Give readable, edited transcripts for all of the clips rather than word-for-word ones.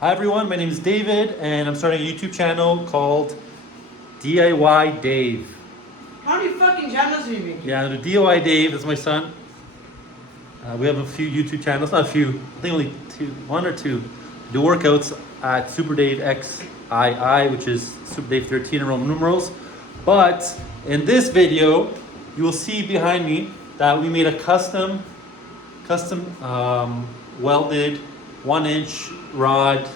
Hi everyone, my name is David and I'm starting a YouTube channel called DIY Dave. How many fucking channels are you making? Yeah, the DIY Dave, that's my son. We have a few YouTube channels, not a few, I think only one or two. Do workouts at Super Dave XII, which is Super Dave 13 in Roman numerals. But in this video, you will see behind me that we made a custom welded 1-inch rod,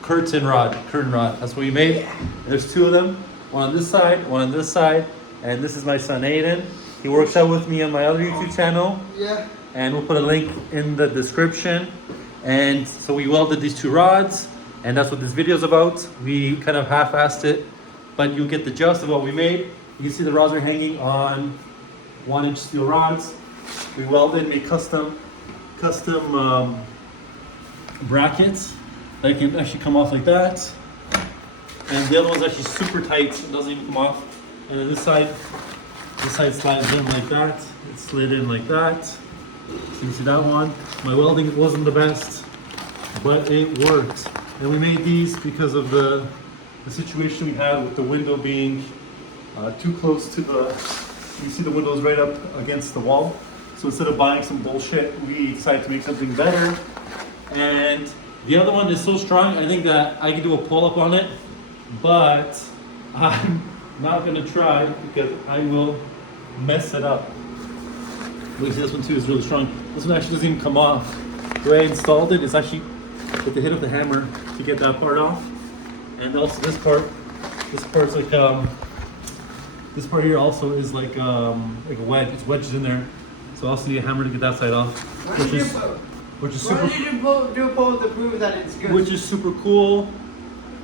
curtain rod. That's what we made. Yeah. There's two of them, one on this side, one on this side, and this is my son Aiden. He works out with me on my other YouTube channel, Yeah. and we'll put a link in the description. And so we welded these two rods, and that's what this video is about. We kind of half-assed it, but you'll get the gist of what we made. You can see the rods are hanging on 1-inch steel rods. We welded, made custom brackets that can actually come off like that. And the other one's actually super tight, it doesn't even come off. And then this side slides in like that. It slid in like that. So you can see that one. My welding wasn't the best, but it worked. And we made these because of the situation we had with the window being too close to the, you see the windows right up against the wall. So instead of buying some bullshit, we decided to make something better. And the other one is so strong, I think that I can do a pull-up on it, but I'm not gonna try because I will mess it up. Look, see, this one too is really strong. This one actually doesn't even come off. The way I installed it is actually with the hit of the hammer to get that part off. And also this part's like, this part here also is like a wedge, it's wedged in there. So I also need a hammer to get that side off, which is super. Why did you do a poll to prove that it's good? Which is super cool.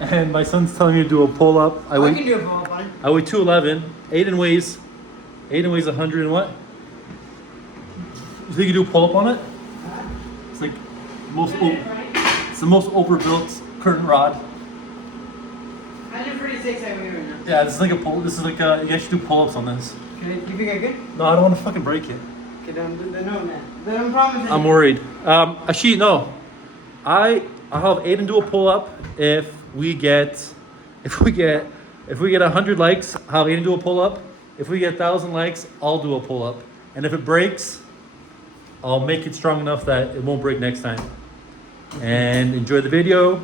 And my son's telling me to do a pull up. I can do a poll, buddy. I weigh 211. Aiden weighs 100 and what? You think you do a pull up on it? It's like it's the most overbuilt curtain rod. 146 I weigh right now. Yeah, this is like a pull. This is like you actually do pull ups on this. You think I could? No, I don't want to fucking break it. Okay, then no, man. Then I'm promising. I'm worried. Actually, no. I'll have Aiden do a pull up if we get 100 likes. I'll have Aiden do a pull up. If we get 1,000 likes, I'll do a pull up. And if it breaks, I'll make it strong enough that it won't break next time. And enjoy the video.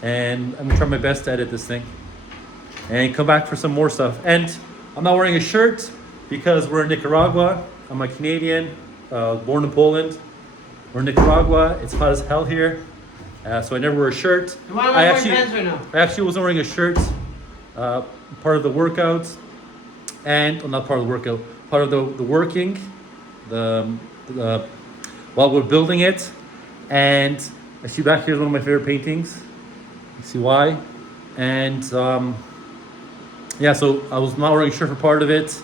And I'm gonna try my best to edit this thing. And come back for some more stuff. And I'm not wearing a shirt because we're in Nicaragua. I'm a Canadian, born in Poland. We're in Nicaragua. It's hot as hell here, so I never wear a shirt. Why am I wearing pants right now? I actually wasn't wearing a shirt. Part of the workout, and well, not part of the workout. Part of the working, while we're building it. And I see back here is one of my favorite paintings. You see why? And yeah, so I was not wearing a shirt for part of it.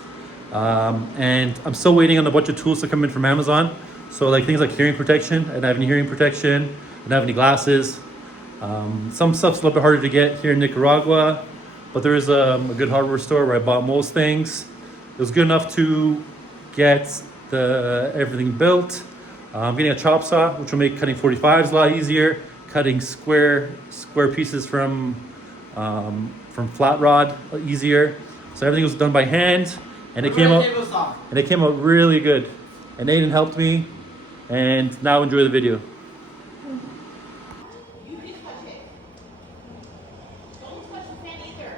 And I'm still waiting on a bunch of tools to come in from Amazon. So like things like hearing protection. I don't have any hearing protection. I don't have any glasses. Some stuff's a little bit harder to get here in Nicaragua, but there is a good hardware store where I bought most things. It was good enough to get everything built. I'm getting a chop saw, which will make cutting 45s a lot easier. Cutting square pieces from flat rod easier. So everything was done by hand. And it came out really good. And Aiden helped me. And now enjoy the video. You can touch it. Don't touch the fan either.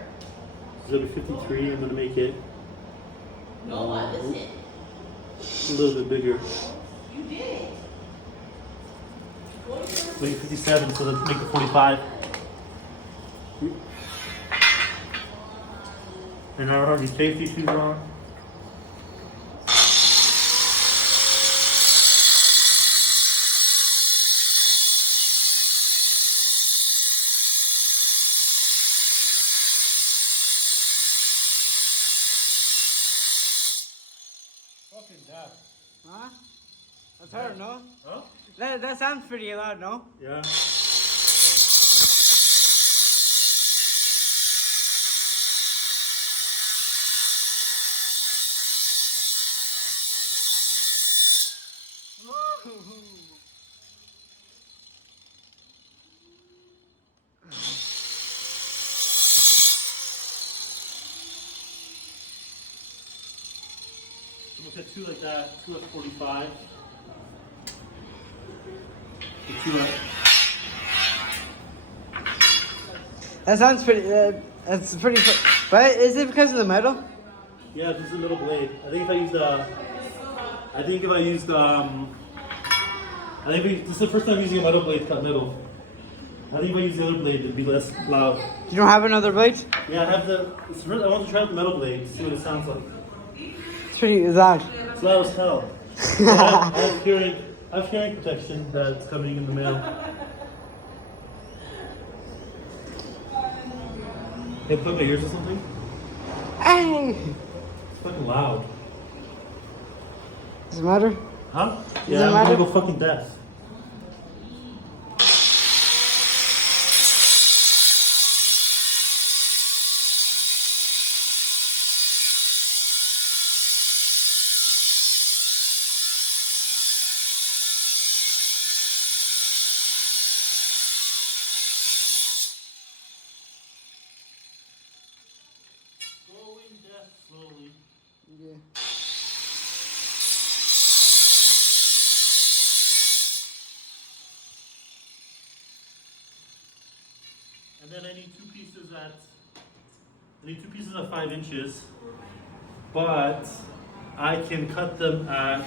It's gonna be 53. I'm gonna make it No, listen. a little bit bigger. You did it. Go to your Make it 57, so let's make it 45. And I already safety shoes on. Fucking dad. Huh? That's hard, no? Huh? That sounds pretty loud, no? Yeah. got two like that, two at 45. The two at. That sounds pretty. That's pretty. But is it because of the metal? Yeah, this is the middle blade. I think if I used this is the first time using a metal blade to cut metal. I think if I use the other blade, it'd be less loud. You don't have another blade? Yeah, I have the. I want to try out the metal blade, see what it sounds like. It's pretty loud. It's loud as hell. I have hearing protection that's coming in the mail. Hey, plug my ears or something? Hey! It's fucking loud. Does it matter? Huh? Does Yeah, it I'm matter? gonna go fucking deaf. Going deaf slowly. Yeah. And then I need two pieces at 5 inches, but I can cut them at,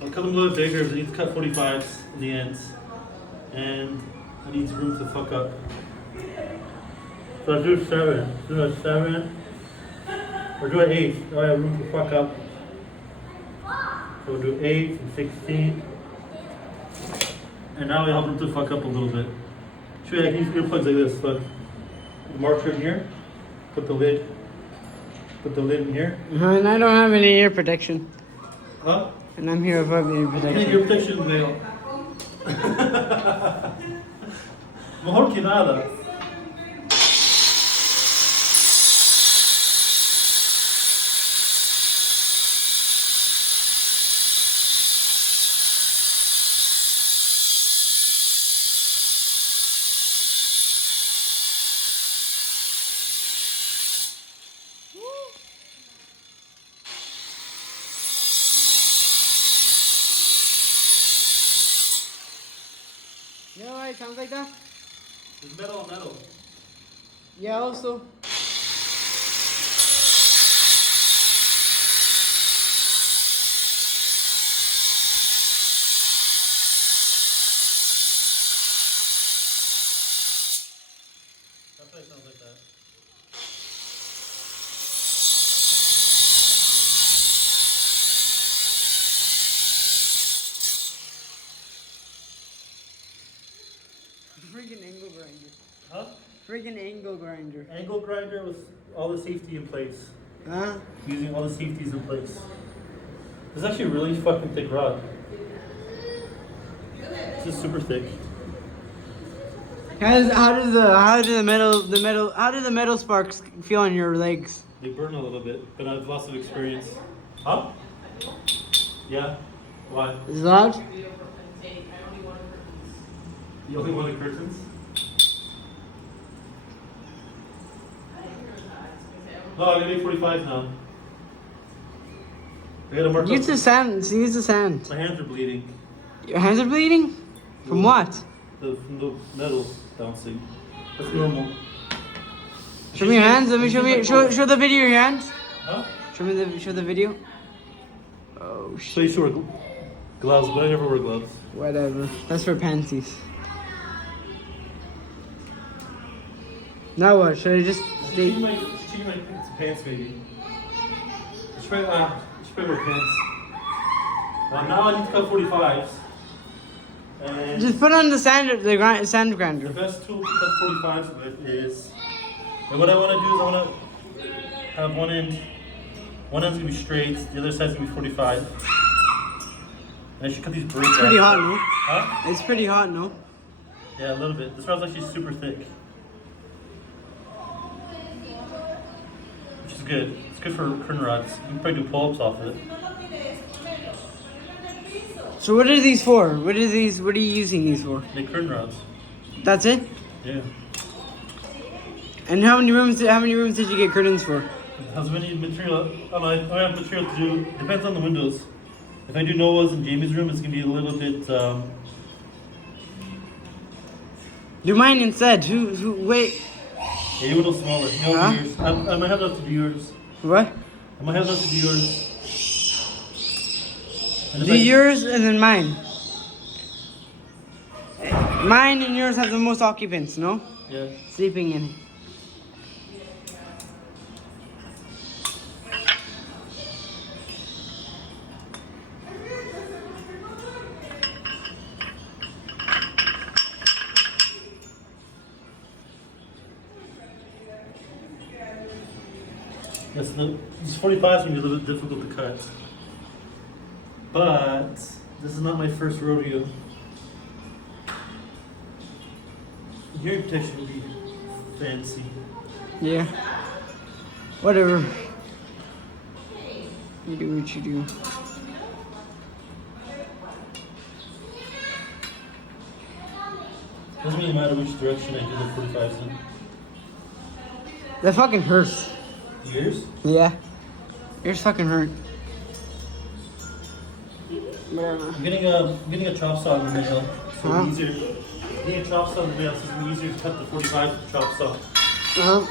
I'll cut them a little bigger because I need to cut 45s in the ends, and I need room to fuck up. So I'll do 7, do a 7, or do an 8, so I have room to fuck up. So we'll do 8 and 16, and now we have room to fuck up a little bit. Should I use earplugs like this? Look, the marker in here. Put the lid in here. And I don't have any ear protection. Huh? And I'm here without ear I think protection. ear protection veil. Mejor que nada. You know why it sounds like that? It's metal on metal. Yeah, also. That's why it sounds like that. Freaking angle grinder. Huh? Freaking angle grinder. Angle grinder with all the safety in place. Huh? Using all the safeties in place. This is actually a really fucking thick rod. This is super thick. How do the metal sparks feel on your legs? They burn a little bit, but I have lots of experience. Huh? Yeah. Why? Is it loud? You only want the curtains? No, I gotta make 45s now. I gotta mark Use up. the sand. Use the sand. My hands are bleeding. Your hands are bleeding? From what? From the metal bouncing. That's normal. Show me your hands. Let me show the video of your hands. Huh? Show the video. Oh So shit. you used to wear gloves, but I never wear gloves. Whatever. That's for panties. Now what? Should I just Change stay? my pants maybe. Should probably wear pants. Now I need to cut 45s. And Just put on the sand the grinder. best tool to cut 45s with is, and what I want to do is I want to have one's gonna be straight, the other side's gonna be 45. And I should cut these braids It's pretty out. hot, no? Huh? It's pretty hot, no? Yeah, a little bit. This rod's actually super thick. Which is good. It's good for curtain rods. You can probably do pull-ups off of it. So what are these for? What are you using these for? Make curtain rods. That's it? Yeah. And how many rooms did you get curtains for? Has any material? I have material to do. Depends on the windows. If I do Noah's and Jamie's room, it's gonna be a little bit. Do mine instead. Who? Wait. A little smaller. You know, Huh? yours. I might have that to do yours. What? I might have that to do yours. And if Do I- yours and then mine. Mine and yours have the most occupants, no? Yeah. Sleeping in it. Yes, these 45s can be a little bit difficult to cut. But this is not my first rodeo. Hearing protection would be fancy. Yeah. Whatever. You do what you do. Doesn't really matter which direction I do the 45s in. That fucking hurts. Yours? Yeah. Yours fucking hurt. Whatever. I'm getting a chop saw in the middle. So Huh? it's easier. Getting a chop saw in the middle, so it's gonna be easier to cut the 45 with the chop saw. Uh-huh.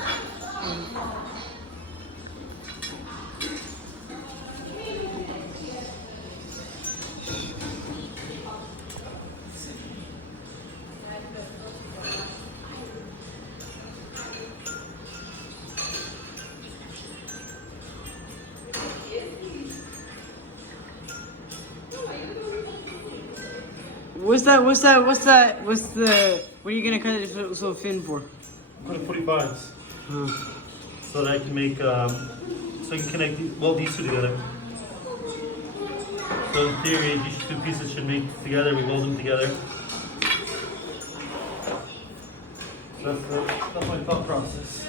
What are you gonna cut it so thin for? For the 45s. So that I can make, so I can connect, these two together. So in theory, these two pieces should make together, we weld them together. So that's my thought process.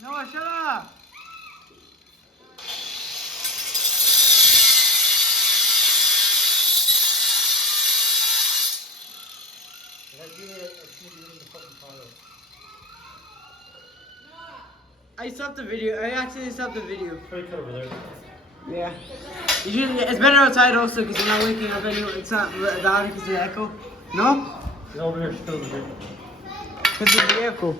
Noah, shut up! I stopped the video. I actually stopped the video. Try to cut over there. Yeah. It's better outside also because you're not waking up anyone. It's not loud because of the echo. No? Yeah, over here, still over here. Because of the echo.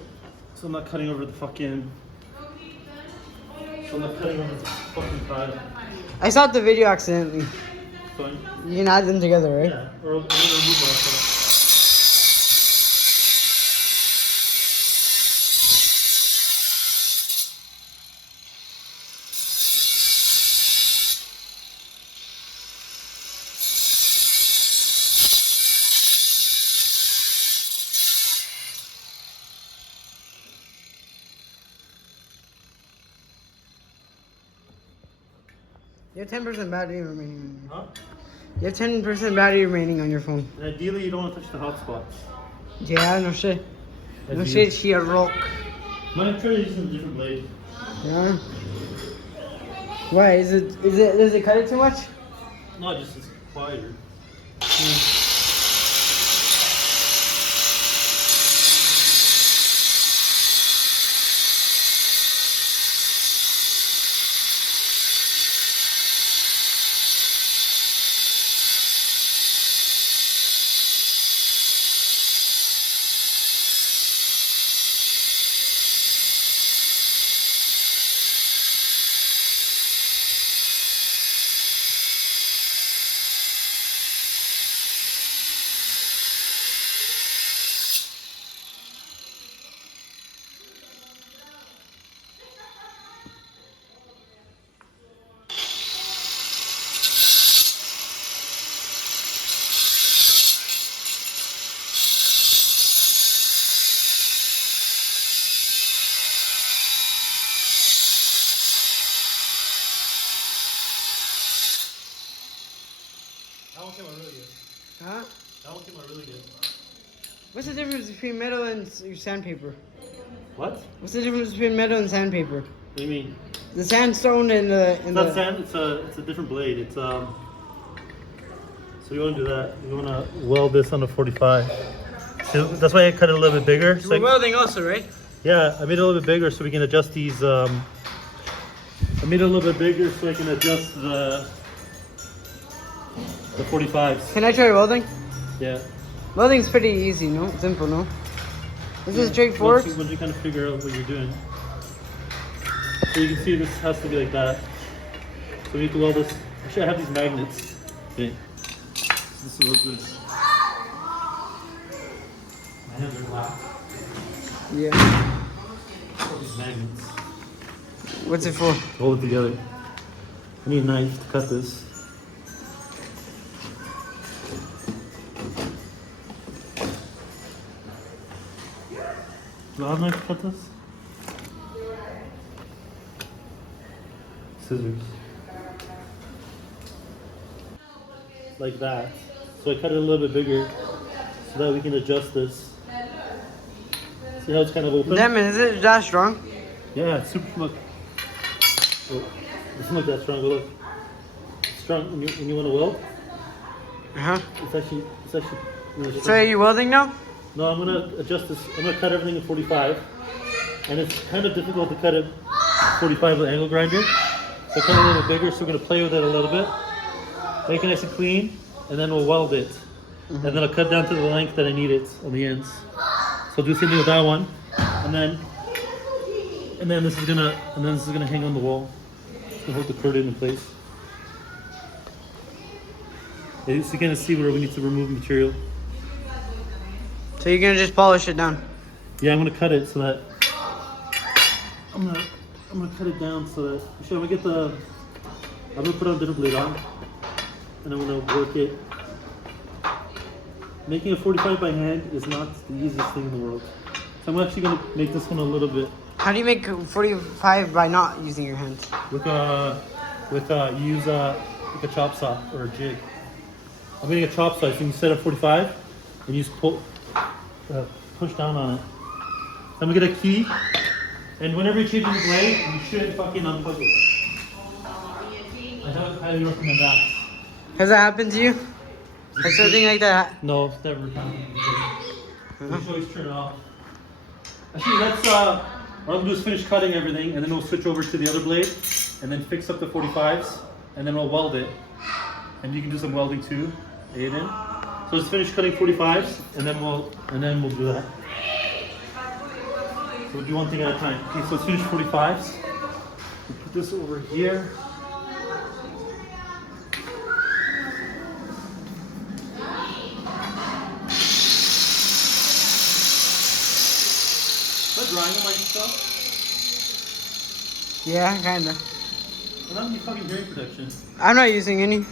So I'm not cutting over the fucking. So I'm not cutting over the fucking tile. I stopped the video accidentally. Fine. You can add them together, right? Yeah, or I'm gonna remove my. You have 10% battery remaining. Huh? You have 10% battery remaining on your phone. And ideally, you don't want to touch the hot spots. Yeah, no shit. No Ideally. shit, she a rock. I'm trying to use a different blade. Yeah. Why? Does it cut it too much? No, just it's quieter. That one came out really good. Huh? That one came out really good. What's the difference between metal and sandpaper? What? What's the difference between metal and sandpaper? What do you mean? The sandstone and the It's not sand. It's a different blade. It's So you want to do that? You want to weld this on a 45. So that's why I cut it a little bit bigger. So We're welding also, right? yeah, I made it a little bit bigger so we can adjust these. I made it a little bit bigger so I can adjust the 45s. Can I try welding? Yeah. Welding's pretty easy, no? Simple, no? This is straightforward. Once you kind of figure out what you're doing. So you can see this has to be like that. So we need to weld this. Actually, I have these magnets. Okay. This will look good. My hands are black. Yeah. All these magnets. What's it for? Hold it together. I need a knife to cut this. Do I have a knife to cut this? Scissors. Like that. So I cut it a little bit bigger so that we can adjust this. See how it's kind of open? Damn it, is it that strong? Yeah, it's super. Look. Oh, it's not that strong, but look. It's strong when you want to weld. Uh-huh. It's actually really strong. So are you welding now? No, I'm gonna adjust this. I'm gonna cut everything in 45, and it's kind of difficult to cut it 45 with an angle grinder. So I cut it a little bit bigger. So we're gonna play with it a little bit, make it nice and clean, and then we'll weld it. And then I'll cut down to the length that I need it on the ends. So I'll do the same thing with that one, and then this is gonna hang on the wall. It's gonna hold the curtain in place. It's gonna see where we need to remove material. So you're gonna just polish it down? Yeah, I'm gonna cut it so that I'm gonna cut it down so that I'm gonna put a different blade on, and I'm gonna work it. Making a 45 by hand is not the easiest thing in the world. So I'm actually gonna make this one a little bit How do you make 45 by not using your hands? use like a chop saw or a jig. I'm getting a chop saw, so you set up 45 and you just push down on it. I'm gonna get a key, and whenever you're changing the blade, you should fucking unplug it. I highly recommend that. Has that happened to you? Has something like that? No, it's never happened. You should always turn it off. Actually, let's what I'm gonna do is finish cutting everything, and then we'll switch over to the other blade, and then fix up the 45s, and then we'll weld it. And you can do some welding too, Aiden. So let's finish cutting 45s, and then we'll do that. So we'll do one thing at a time. Okay, so let's finish 45s. We'll put this over here. Am I drying on myself? Yeah, kinda. I don't need fucking hearing protection. I'm not using any.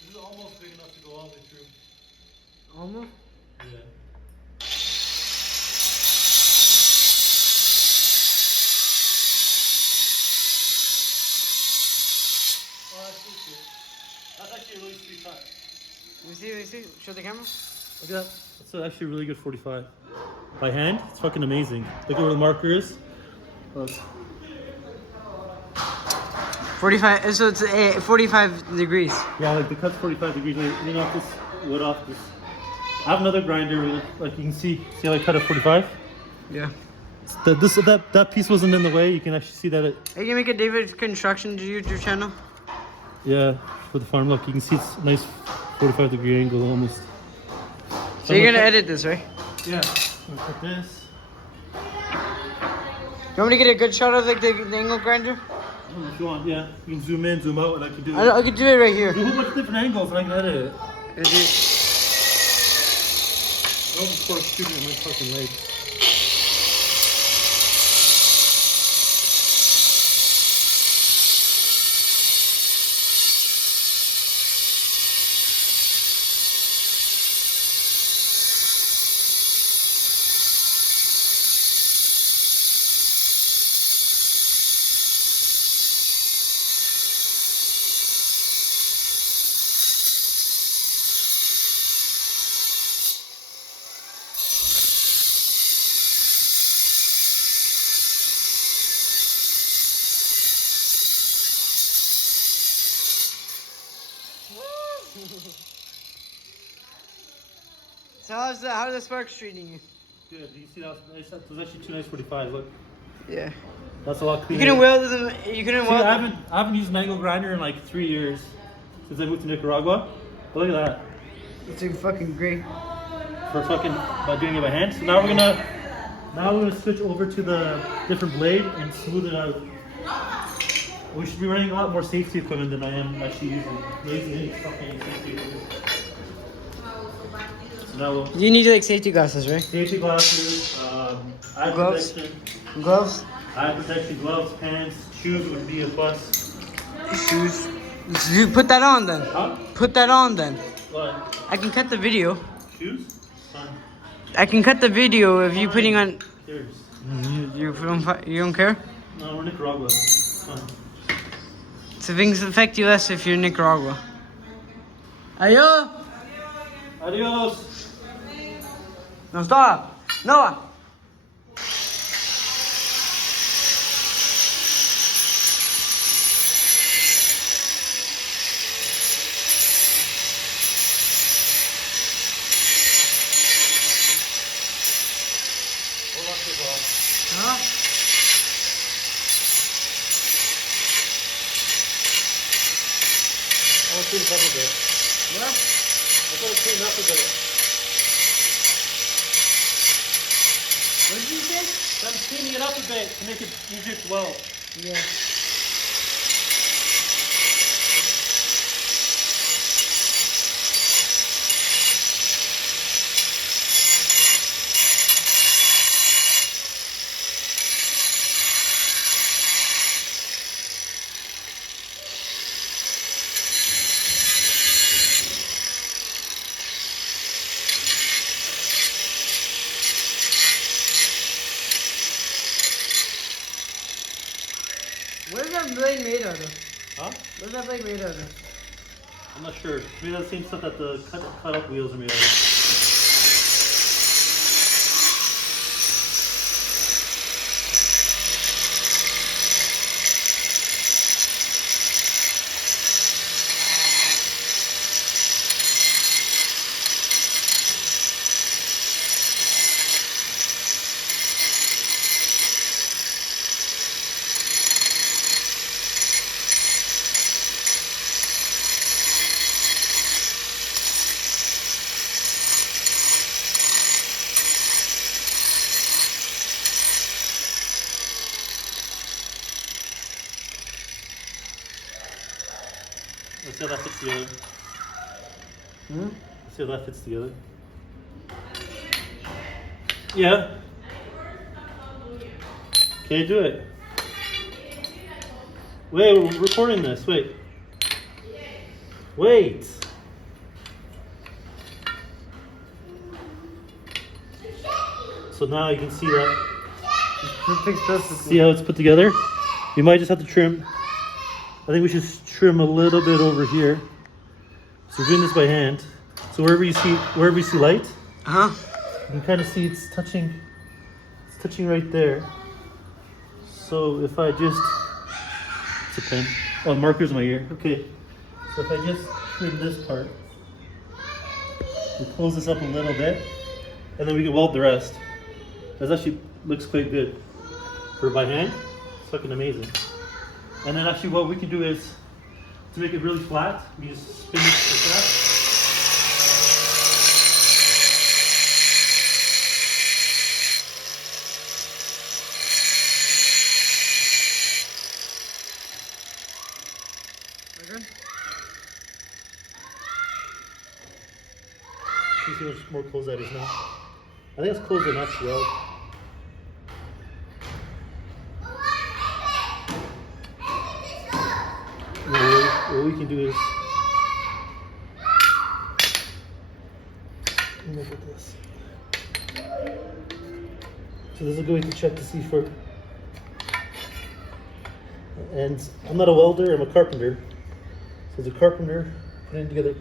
This is almost big enough to go all the way through. Almost? Yeah. Oh, that's so cool. That's actually a really sweet cut. Let me see. Show the camera. Look at that. That's actually a really good 45. By hand, it's fucking amazing. Look at where the marker is. Look. 45, so it's 45 degrees. Yeah, like the cut's 45 degrees. Lean off this wood off this. I have another grinder with, like you can see how I cut at 45? Yeah. That piece wasn't in the way. You can actually see that it. Are you gonna make a David Construction YouTube channel? Yeah, for the farm look, you can see it's a nice 45-degree angle almost. So you're gonna edit this, right? Yeah, I'm gonna put this. You want me to get a good shot of like the angle grinder? If you want, yeah. You can zoom in, zoom out, and I can do I could do it right here. do a whole bunch of different angles and I can edit it. Is it- I don't before shooting at my fucking legs. So how are the sparks treating you? Good. You see that? That was actually 2 nice 45. Look, Yeah. that's a lot You cleaner. couldn't weld them. You couldn't See, weld. I haven't used an angle grinder in like 3 years since I moved to Nicaragua. But look at that. It's doing fucking great. For fucking by doing it by hand. So now we're gonna switch over to the different blade and smooth it out. We should be running a lot more safety equipment than I am actually using. Lazy fucking safety equipment. So now we'll You need like safety glasses, right? safety glasses, eye Gloves? protection, Gloves, eye protection, gloves, pants, shoes would be a plus. shoes. You put that on then. Huh? Put that on then. What? I can cut the video. Shoes? Fun. I can cut the video of you putting on. Cheers. You don't care. No, we're Nicaragua. Fun. So things affect you less if you're in Nicaragua. Ayo! Adios. No, stop! Noah! Huh? I want to clean it up a bit. What? I want to clean it up a bit. What did you say? I'm cleaning it up a bit to make it easier to weld. Yeah. What is that blade made out of? Huh? What is that blade made out of? I'm not sure. Maybe that's the same stuff that the cut up wheels are made out of. Let's see how that fits together. Let's see how that fits together. Yeah. Okay, do it. Wait, we're recording this. Wait. Wait. So now you can see that. See how it's put together? You might just have to trim. I think we should trim a little bit over here. So we're doing this by hand. So wherever you see light, Huh? you can kind of see it's touching right there. So if I just, it's a pen. Oh, marker's in my ear. Okay. So if I just trim this part, we close this up a little bit, and then we can weld the rest. That actually looks quite good for by hand. It's fucking amazing. And then actually what we can do is to make it really flat, you just spin it like that. Okay. You see how much more closed that is now? I think it's closed enough well. What we can do is look at this. So this is going to check to see for. And I'm not a welder, I'm a carpenter. So as a carpenter, putting together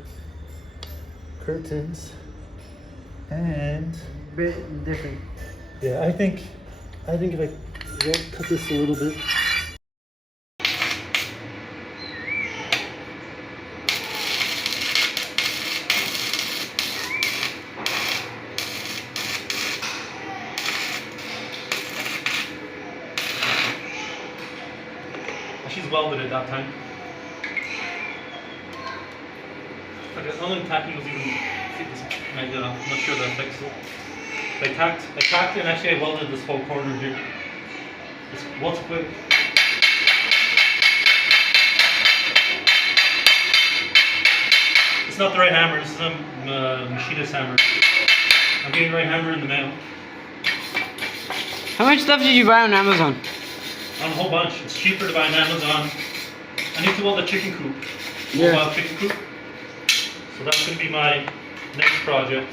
curtains and Bit different. yeah, I think if I cut this a little bit. She's welded at that time. Like the only tacking was even I'm not sure that fixed it. So I tacked and actually I welded this whole corner here. This welds quick. It's not the right hammer, this is a machinist hammer. I'm getting the right hammer in the mail. How much stuff did you buy on Amazon? On a whole bunch. It's cheaper to buy on Amazon. I need to weld a chicken coop. Yeah. Mobile chicken coop. So that's going to be my next project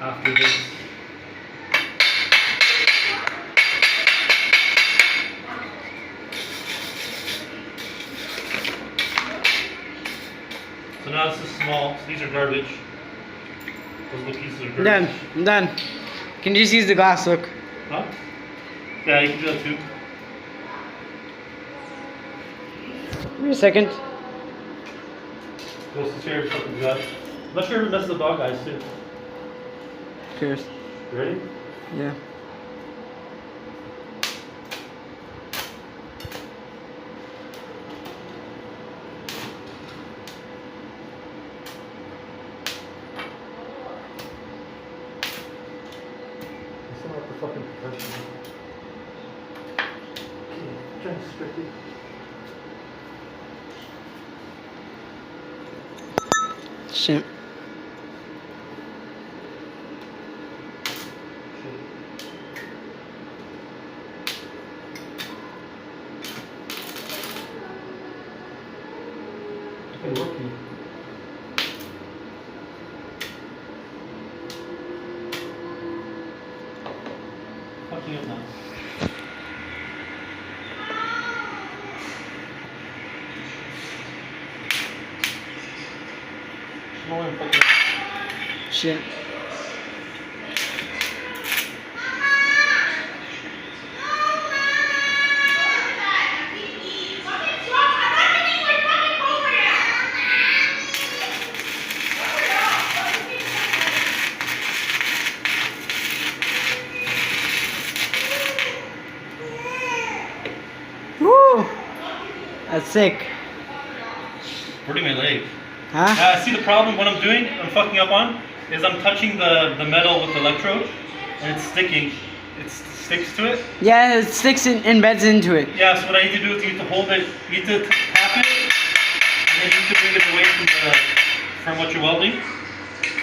after this. So now this is small. So these are garbage. Those little pieces are garbage. Done. I'm done. Can you just use the glass, look? Huh? Yeah, you can do that too. Give me a second. Goes to share something like that. I'm not sure if it messes the dog eyes too. Cheers. You ready? Yeah. I still have the fucking professional. Okay, trying to stretch it. Shit. Okay, working. Fucking up now. No way I'm fucking up. Shit. Woo! That's sick. Hurting my leg. Huh? See the problem, what I'm doing, I'm fucking up on, is I'm touching the metal with the electrode, and it's sticking. It sticks to it. Yeah, it sticks and embeds into it. Yeah, so what I need to do is you need to hold it, you need to tap it, and then you need to bring it away from what you're welding.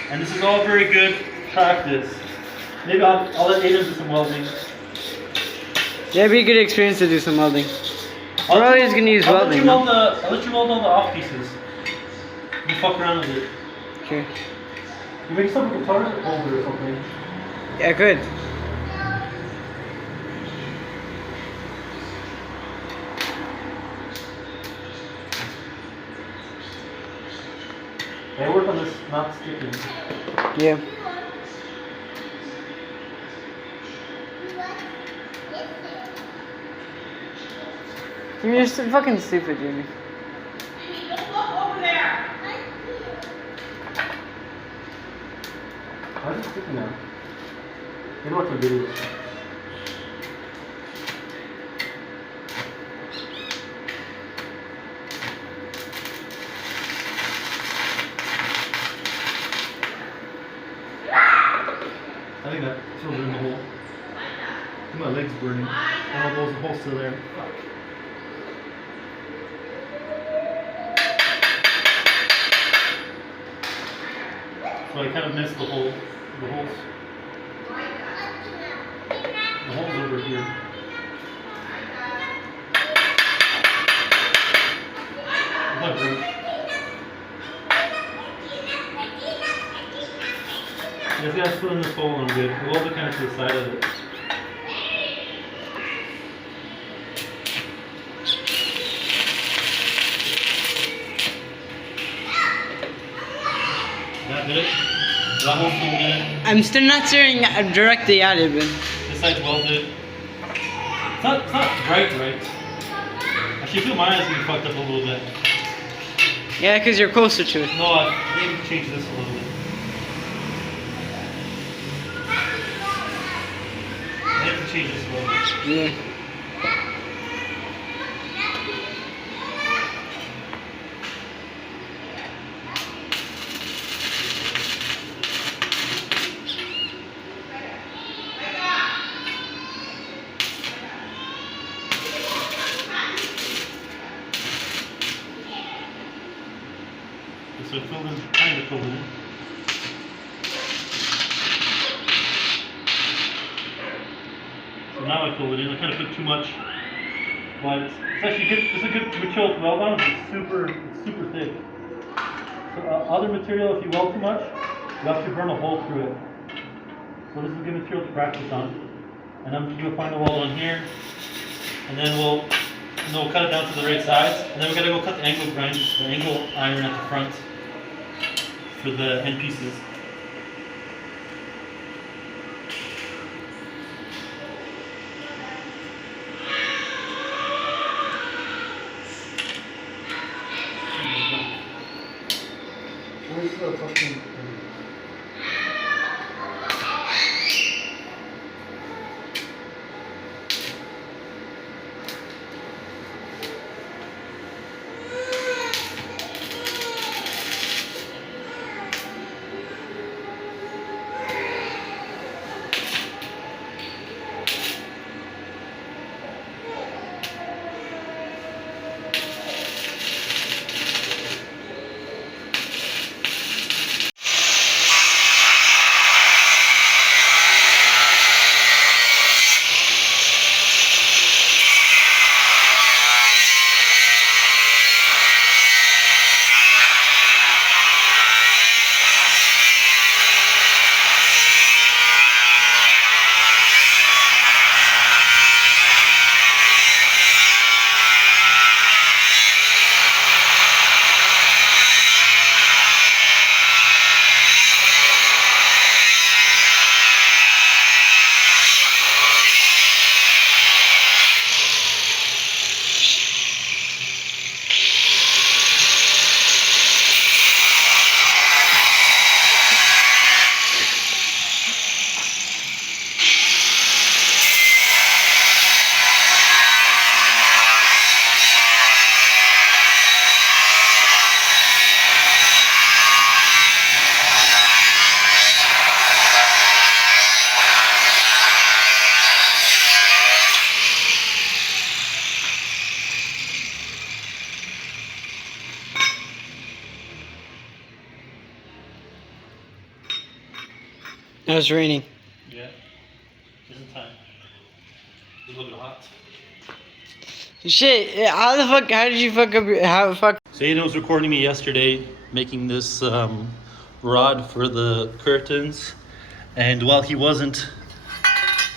And this is all very good practice. Maybe I'll let Aiden do some welding. Yeah, it'd be a good experience to do some welding. We're always gonna use welding. I'll let you weld all the off pieces. You fuck around with it. Okay. You make some guitar holder or something. Yeah, good. I work on this not sticking. Yeah. You're so fucking stupid, Jimmy. Don't look over there. Why is it sticking now? You know what the video is. my leg's burning. Oh, there's a hole still there. Fuck. So I kind of missed the hole. The holes. The hole's over here. That broke. Yeah, if you guys fill in this hole, I'm good. We'll hold it kind of to the side of it. That did it? That hole's still good. I'm still not staring directly at it, but This side's welded. It's not bright. Actually, I feel my eyes getting fucked up a little bit. yeah, because you're closer to it. No, I need to change this a little bit. I have to change this a little bit. Yeah. So it filled in, kind of filled in. So now I filled it in. I kind of put too much, but it's actually good. It's a good material to weld on. It's super thick. So other material, if you weld too much, you have to burn a hole through it. So this is good material to practice on. And I'm gonna do a final weld on here, and then we'll cut it down to the right size, and then we're gonna go cut the angle grind, the angle iron at the front for the end pieces. Where's the fucking... It was raining. Yeah, just in time. It's a little bit hot. Shit, how did you fuck up your, So Aiden was recording me yesterday, making this rod for the curtains. And while he wasn't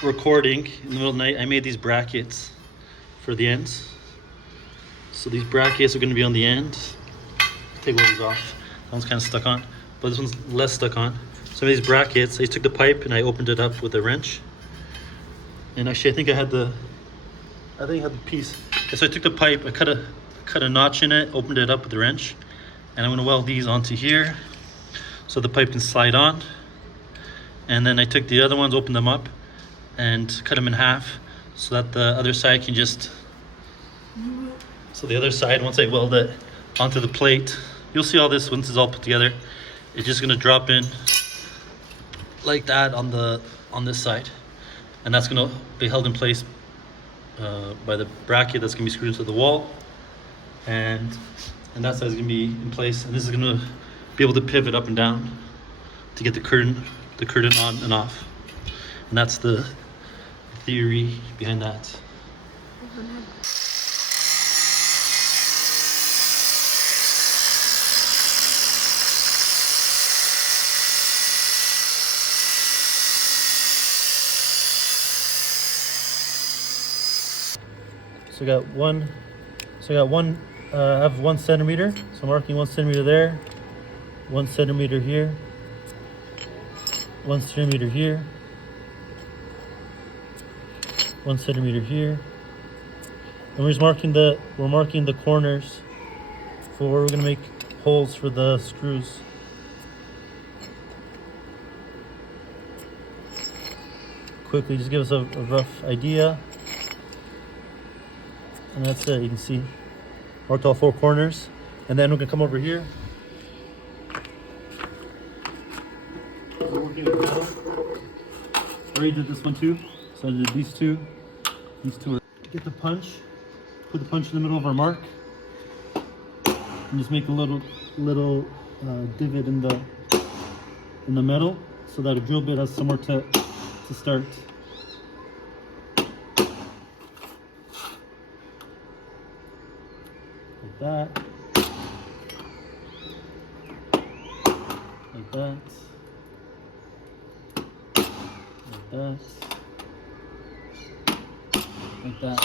recording, in the middle of the night, I made these brackets for the ends. So these brackets are gonna be on the end. Take one of these off. That one's kind of stuck on, but this one's less stuck on. So these brackets, I just took the pipe and I opened it up with a wrench. And actually, I think I had the piece. So I took the pipe, I cut a notch in it, opened it up with the wrench, and I'm gonna weld these onto here so the pipe can slide on. And then I took the other ones, opened them up, and cut them in half so that the other side can just. So the other side, once I weld it onto the plate, you'll see all this once it's all put together. It's just gonna drop in like that on this side. and that's gonna be held in place by the bracket that's gonna be screwed into the wall, and that side's gonna be in place, and this is gonna be able to pivot up and down to get the curtain on and off, and that's the theory behind that. So I have 1 centimeter, so I'm marking 1 centimeter there, 1 centimeter here, 1 centimeter here, 1 centimeter here, and we're marking the corners for where we're gonna make holes for the screws. Quickly, just give us a rough idea. And that's it. You can see marked all 4 corners, and then we're gonna come over here. We're working with metal. I already did this one too, so I did these two. These two are get the punch. Put the punch in the middle of our mark, and just make a little divot in the metal, so that a drill bit has somewhere to start. Like that. Like that. Like that. Like that.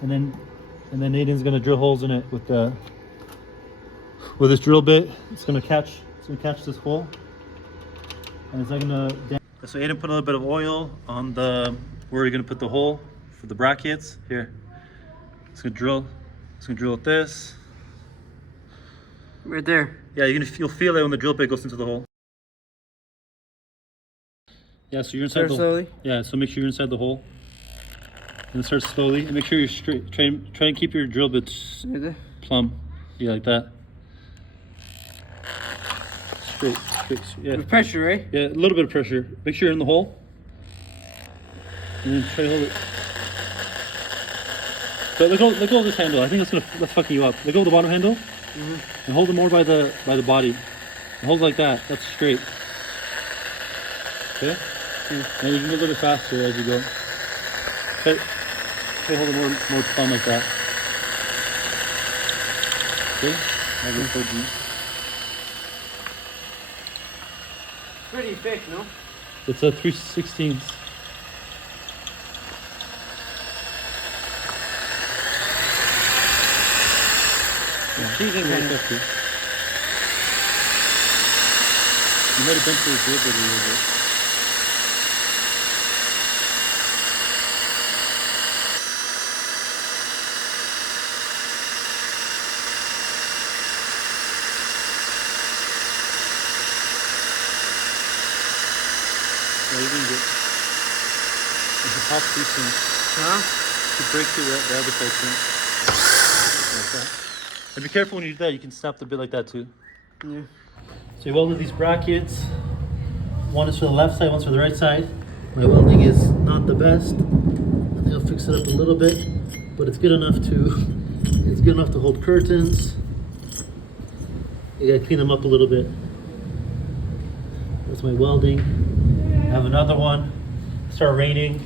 And then Aiden's gonna drill holes in it with this drill bit. It's gonna catch this hole. And it's not gonna. So Aiden put a little bit of oil on where you're gonna put the hole for the brackets. Here. It's gonna drill with this. Right there. Yeah, you'll feel it when the drill bit goes into the hole. Yeah, so you're inside Start slowly. Yeah, so make sure you're inside the hole. And start slowly, and make sure you're straight. Try and keep your drill bits Right there. plumb. Yeah, like that. Straight. Yeah. With pressure, right? Yeah, a little bit of pressure. Make sure you're in the hole. And then try to hold it. But let go of this handle. I think that's fucking you up. Let go of the bottom handle, and hold it more by the body. And hold it like that. That's straight. Okay. And you can go a little bit faster as you go. Try hold it more plumb like that. Okay. Now go towards you. Pretty thick, no? It's a 3/16. Cheating, You man. might have bent your drill bit a little bit. Yeah, you can get. You can pop these things. Huh? To break the other side too. Like that. And be careful when you do that, you can snap the bit like that too. Yeah. So you welded these brackets. One is for the left side, one's for the right side. My welding is not the best. I think I'll fix it up a little bit, but it's good enough to hold curtains. You gotta clean them up a little bit. That's my welding. I have another one. It started raining,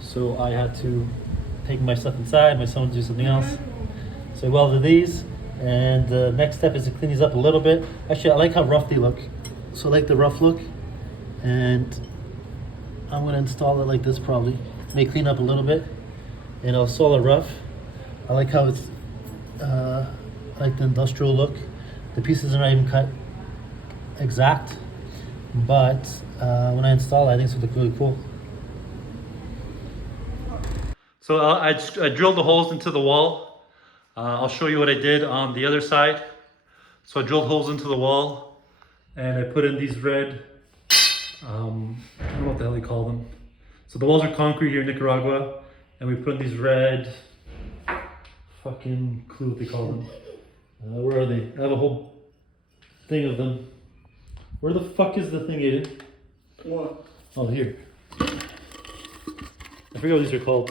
so I had to take my stuff inside. My son would do something else. So I welded these, and the next step is to clean these up a little bit. Actually, I like how rough they look. So I like the rough look, and I'm gonna install it like this probably. May clean up a little bit, and I'll install it rough. I like how it's like the industrial look. The pieces are not even cut exact, but when I install it, I think it's gonna look really cool. So I drilled the holes into the wall. I'll show you what I did on the other side. So I drilled holes into the wall, and I put in these red, I don't know what the hell they call them. So the walls are concrete here in Nicaragua, and we put in these red, fucking clue what they call them. Where are they? I have a whole thing of them. Where the fuck is the thing, Aiden? What? Oh, here. I forget what these are called.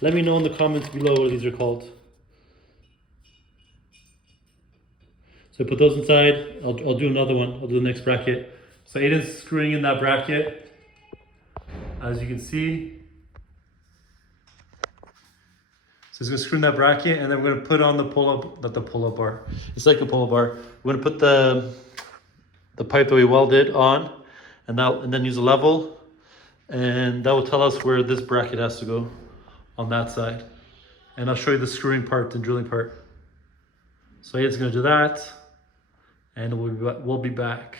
Let me know in the comments below what these are called. So I put those inside. I'll do another one. I'll do the next bracket. So Aiden's screwing in that bracket. As you can see. So he's gonna screw in that bracket, and then we're gonna put on the pull-up, not the pull-up bar. It's like a pull-up bar. We're gonna put the pipe that we welded on, and then use a level, and that will tell us where this bracket has to go on that side. And I'll show you the screwing part and drilling part. So Aiden's gonna do that, and we'll be back.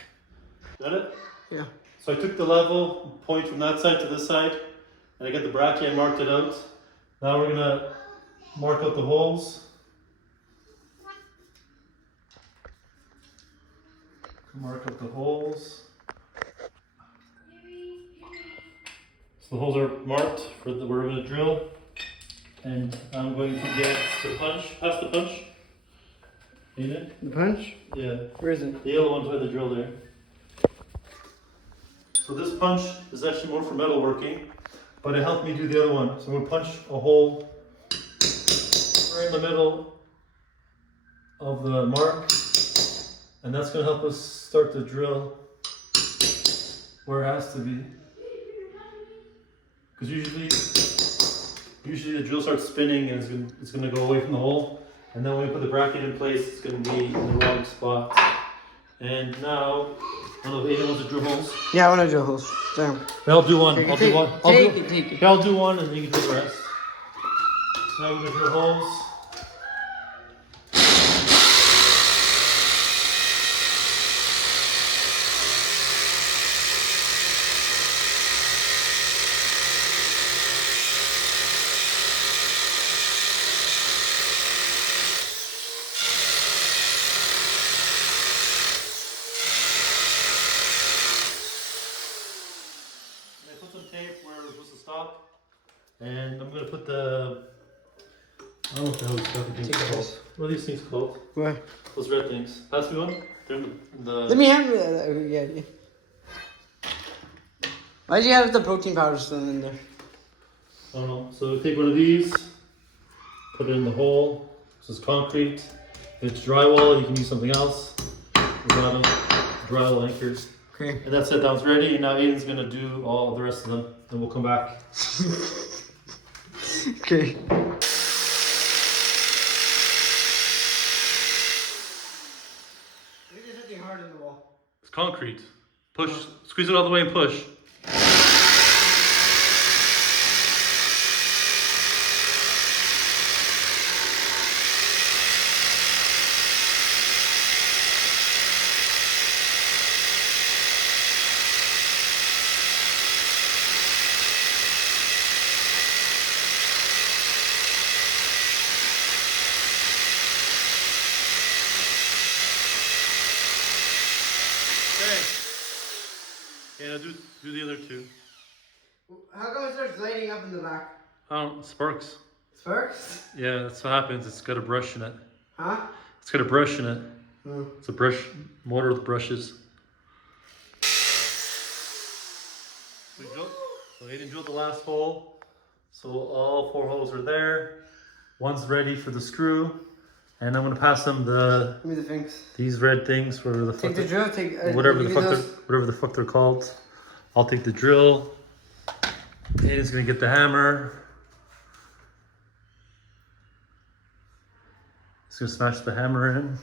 Got it? Yeah. So I took the level point from that side to this side, and I got the bracket and marked it out. Now we're gonna mark out the holes. Mark out the holes. So the holes are marked for where we're gonna drill. And I'm going to get the punch. Pass the punch. Ain't it? The punch? Yeah. Where is it? The yellow one's by the drill there. So this punch is actually more for metalworking, but it helped me do the other one. So I'm gonna punch a hole right in the middle of the mark, and that's gonna help us start the drill where it has to be. Because usually the drill starts spinning and it's gonna go away from the hole, and then when we put the bracket in place, it's gonna be in the wrong spot. And now, I don't know if Aiden wants to drill holes. Yeah, I want to drill holes. Damn. I'll do one. I'll do one. Take it. Yeah, I'll do one, and then you can do the rest. So now we're gonna drill holes. Put some tape where we're supposed to stop, and I'm gonna put the, I don't know what the hell these fucking things are called. What are these things called? Where? Those red things. Pass me one. They're in the Let me have yeah. Why do you have the protein powder still in there? I don't know. So take one of these, put it in the hole. This is concrete. If it's drywall, you can use something else. We got them. Drywall anchors. Okay. And that's it. That one's ready. And now Aiden's gonna do all the rest of them, and we'll come back. Okay. There's something hard in the wall. It's concrete. Push. Squeeze it all the way and push. Okay, now do the other two. How come it starts lighting up in the back? Sparks. Sparks? Yeah, that's what happens. It's got a brush in it. Huh? It's got a brush in it. Hmm. It's a brush motor with brushes. So Aiden drilled the last hole. So all 4 holes are there. One's ready for the screw. And I'm gonna pass them Give me the things. these red things, whatever the fuck Take the drill, whatever the fuck they're called. I'll take the drill. Aiden's gonna get the hammer. He's gonna smash the hammer in.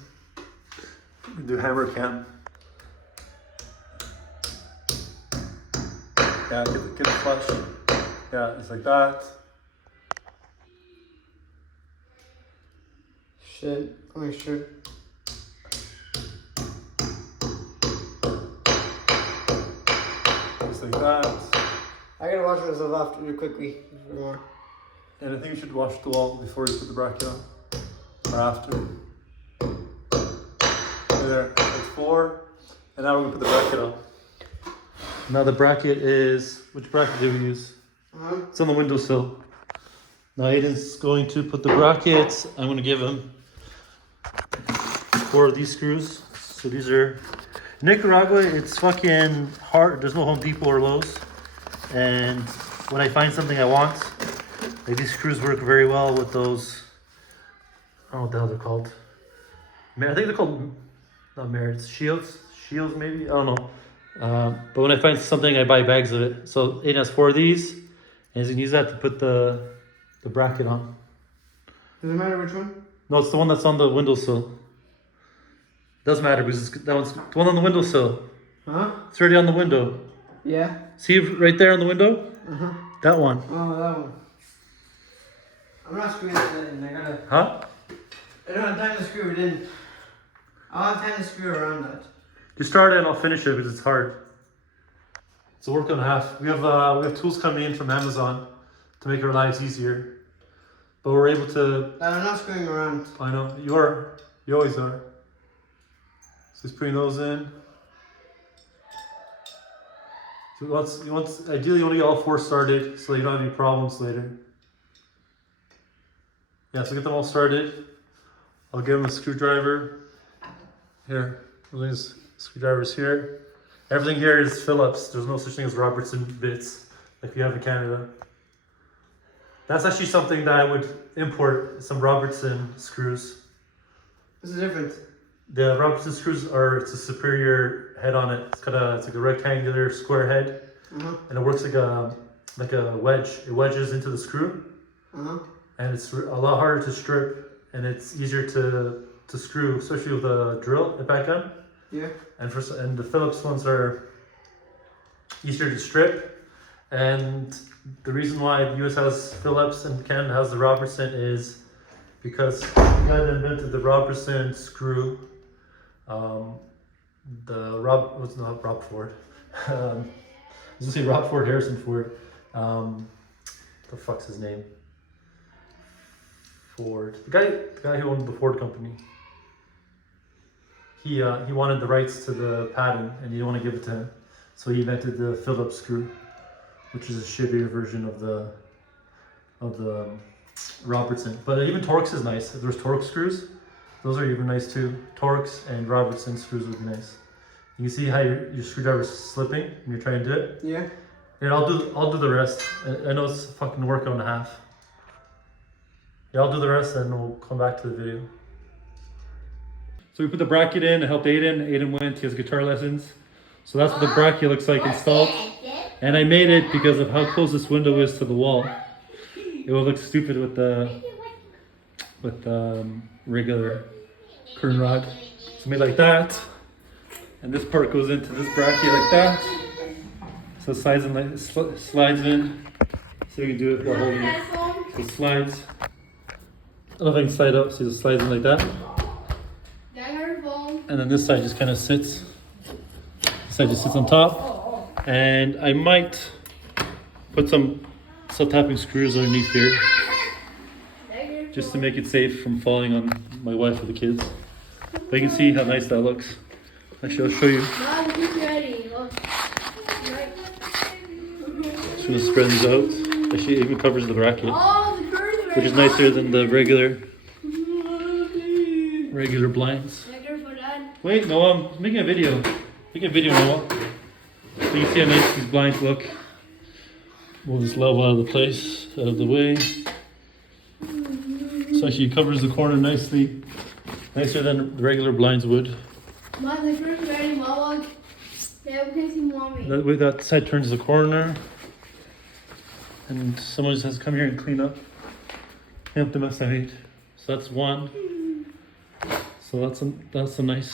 Do hammer cam. Yeah, get the flush. Yeah, it's like that. Shit. Oh my shirt. Just like that. I gotta wash myself off really quickly. And I think you should wash the wall before you put the bracket on. Or after. Right there. That's 4. And now we're gonna put the bracket on. Now the bracket is, which bracket do we use? It's on the windowsill. Now Aiden's going to put the brackets. I'm gonna give him 4 of these screws. So these are, in Nicaragua, it's fucking hard. There's no Home Depot or Lowe's. And when I find something I want, like these screws work very well with those. I don't know what the hell they're called. I think they're called not merits, shields maybe. I don't know. But when I find something, I buy bags of it. So Aiden has 4 of these, and he's gonna use that to put the bracket on. Does it matter which one? No, it's the one that's on the windowsill. Doesn't matter because that one's the one on the windowsill. Huh? It's already on the window. Yeah. See right there on the window? Uh-huh. That one. Oh, that one. I'm not screwing it in. I gotta. Huh? I don't have time to screw it in. I'll have time to screw around that. Just start it and I'll finish it because it's hard. It's a work and a half. We have tools coming in from Amazon to make our lives easier. But we're able to. I'm not screwing around. I know you are. You always are. So just putting those in. So ideally you want to get all 4 started so you don't have any problems later. Yeah, so get them all started. I'll give them a screwdriver. Here, these screwdrivers here. Everything here is Phillips. There's no such thing as Robertson bits like we have in Canada. That's actually something that I would import, some Robertson screws. What's the difference? The Robertson screws it's a superior head on it. It's like a rectangular square head, and it works like a wedge. It wedges into the screw, and it's a lot harder to strip, and it's easier to screw, especially with a drill back gun. Yeah. And the Phillips ones are easier to strip, and the reason why the US has Phillips and Canada has the Robertson is because the guy that invented the Robertson screw. Was not Rob Ford. I was gonna say Rob Ford, Harrison Ford. The fuck's his name? Ford. The guy who owned the Ford company. He wanted the rights to the patent and he didn't want to give it to him, so he invented the Phillips screw, which is a shittier version of the Robertson. But even Torx is nice. If there's Torx screws, those are even nice too. Torx and Robertson screws would be nice. You can see how your screwdriver's slipping when you're trying to do it. Yeah. And I'll do the rest. I know it's a fucking workout and a half. Yeah, I'll do the rest and we'll come back to the video. So we put the bracket in to help Aiden. Aiden went, he has guitar lessons. So that's what the bracket looks like installed. And I made it because of how close this window is to the wall. It will look stupid with the regular curtain rod. So made like that. And this part goes into this bracket like that. So it slides in. So you can do it while holding it. So it slides. I don't know if I can slide up, so it slides in like that. And then this side just kind of sits. This side just sits on top. And I might put some self-tapping screws underneath here, just to make it safe from falling on my wife or the kids. But you can see how nice that looks. Actually, I'll show you. Mom, he's ready. Look. Just gonna spread these out. Actually, it even covers the bracket, Oh, the curtain's ready. which is nicer than the regular blinds. Negative for Dad. Wait, no, I'm making a video. Making a video, Noah. So you can see how nice these blinds look. Move this level out of the way. So actually, it covers the corner nicely, nicer than the regular blinds would. Mom, the curtain's ready. Mom, look. Yeah, we can see Mommy. That way, that side turns the corner, and someone just has to come here and clean up the mess I made. So that's one. So that's a nice.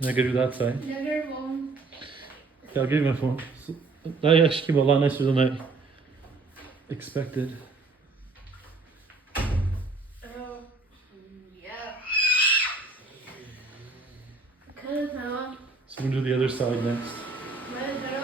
And I could do that side. Negative one. Yeah, I'll give you my phone. So that actually came out a lot nicer than I expected. Oh, yeah. Cut it out. So we're gonna do the other side next. Mine is better